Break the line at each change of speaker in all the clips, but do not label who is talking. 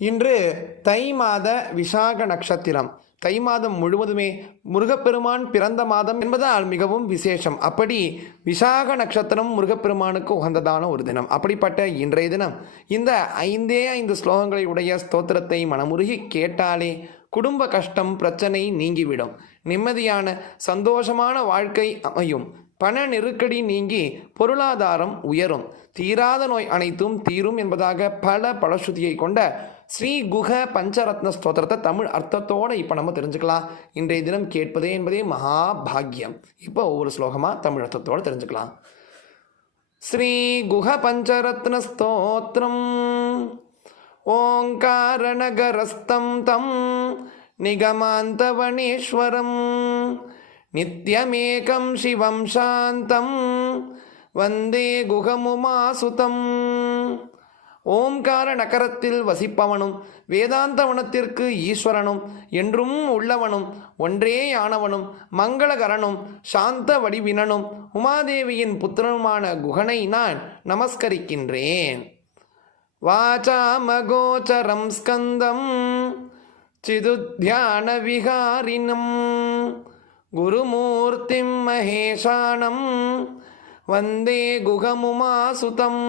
இன்று தை மாத விசாக நட்சத்திரம். தை மாதம் முழுவதுமே முருகப்பெருமான் பிறந்த மாதம் என்பதால் மிகவும் விசேஷம். அப்படி விசாக நட்சத்திரம் முருகப்பெருமானுக்கு உகந்ததான ஒரு தினம். அப்படிப்பட்ட இன்றைய தினம் இந்த ஐந்தே ஐந்து ஸ்லோகங்களை உடைய ஸ்தோத்திரத்தை மனமுருகி கேட்டாலே குடும்ப கஷ்டம் பிரச்சனை நீங்கிவிடும். நிம்மதியான சந்தோஷமான வாழ்க்கை அமையும். பண நெருக்கடி நீங்கி பொருளாதாரம் உயரும். தீராத நோய் அனைத்தும் தீரும் என்பதாக பல பலஸ்ருதியை கொண்ட ஸ்ரீ குக பஞ்சரத்ன ஸ்தோத்திரத்தை தமிழ் அர்த்தத்தோடு இப்போ நம்ம தெரிஞ்சுக்கலாம். இன்றைய தினம் கேட்பதே என்பதே மகாபாகியம். இப்போ ஒவ்வொரு ஸ்லோகமாக தமிழ் அர்த்தத்தோடு தெரிஞ்சுக்கலாம். ஸ்ரீ குக பஞ்சரத்ன ஸ்தோத்திரம். ஓங்காரணகரஸ்தம் தம் நிகமாந்தவனேஸ்வரம். நித்யமேகம் சிவம் சாந்தம். வந்தே குகமுமாசுதம். ஓம்கார நகரத்தில் வசிப்பவனும் வேதாந்த வனத்திற்கு ஈஸ்வரனும் என்றும் உள்ளவனும் ஒன்றேயானவனும் மங்களகரனும் சாந்த வடிவினனும் உமாதேவியின் புத்திரனுமான குகனை நான் நமஸ்கரிக்கின்றேன். வாசாமகோச்சரம் ஸ்கந்தம் சிதுத்தியான விகாரினம் குருமூர்த்தி மகேஷானம் வந்தே குகமுமாசுதம்.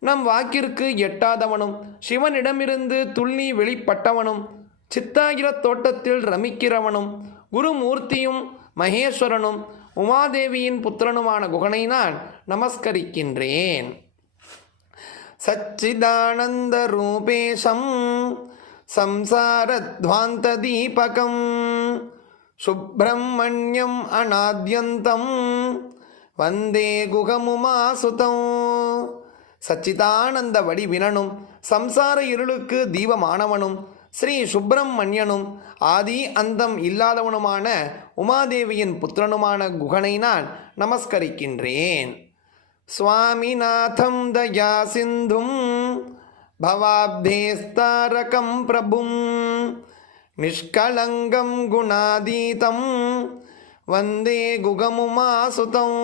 நம் வாக்கிற்கு எட்டாதவனும் சிவனிடமிருந்து துள்ளி வெளிப்பட்டவனும் சித்தாகிரத் தோட்டத்தில் ரமிக்கிறவனும் குருமூர்த்தியும் மகேஸ்வரனும் உமாதேவியின் புத்திரனுமான குகனை நான் நமஸ்கரிக்கின்றேன். சச்சிதானந்த ரூபேஷம் சம்சாரத்வாந்த தீபகம் சுப்பிரமணியம் அநாத்யந்தம் வந்தே குகமுமாசுதம். சச்சிதானந்த வடிவினனும் சம்சார இருளுக்கு தீபமானவனும் ஸ்ரீ சுப்பிரமணியனும் ஆதி அந்தம் இல்லாதவனுமான உமாதேவியின் புத்திரனுமான குகனை நான் நமஸ்கரிக்கின்றேன். சுவாமிநாதம் தயா சிந்தும் பவாப்தேஸ்தாரகம் பிரபும் நிஷ்கலங்கம் குணாதீதம் வந்தே குகமுமாசுதம்.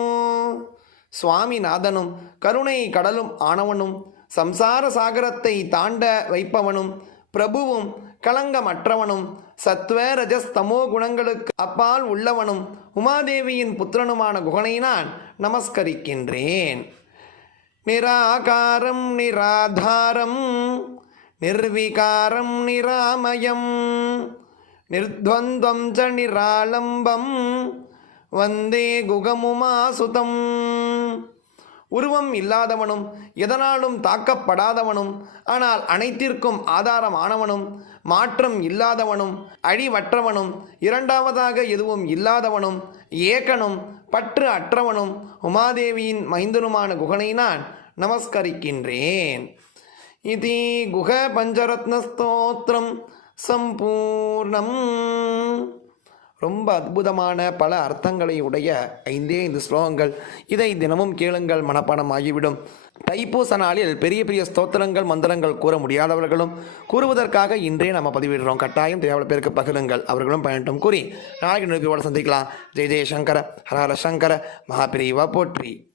சுவாமிநாதனும் கருணை கடலும் ஆனவனும் சம்சார சாகரத்தை தாண்ட வைப்பவனும் பிரபுவும் களங்கமற்றவனும் சத்வ ரஜஸ்தமோ குணங்களுக்கு அப்பால் உள்ளவனும் உமாதேவியின் புத்திரனுமான குகனை நான் நமஸ்கரிக்கின்றேன். நிராகாரம் நிராதாரம் நிர்விகாரம் நிராமயம் நிர்த்வந்தம் ச நிராலம்பம் வந்தே குகமுமாசுதம் உருவம் இல்லாதவனும் எதனாலும் தாக்கப்படாதவனும் ஆனால் அனைத்திற்கும் ஆதாரமானவனும் மாற்றம் இல்லாதவனும் அழிவற்றவனும் இரண்டாவதாக எதுவும் இல்லாதவனும் ஏக்கனும் பற்று அற்றவனும் உமாதேவியின் மைந்தனுமான குகனை நான் நமஸ்கரிக்கின்றேன். இது குக பஞ்சரத்ன ஸ்தோத்திரம் சம்பூர்ணம். ரொம்ப அற்புதமான பல அர்த்தங்களை உடைய ஐந்தே ஐந்து ஸ்லோகங்கள். இதை தினமும் கேளுங்கள் மனப்பாடம் ஆகிவிடும் தைப்பூச நாளில் பெரிய பெரிய ஸ்தோத்திரங்கள் மந்திரங்கள் கூற முடியாதவர்களும் கூறுவதற்காக இன்றே நம்ம பதிவிடுறோம். கட்டாயம் தேவையான பேருக்கு பகிருங்கள். அவர்களும் பயனட்டும் கூறி நாளைக்கு நிரூபியோட சந்திக்கலாம். ஜெய ஜெயசங்கர ஹரஹர சங்கர மகாபிரிவா போற்றி.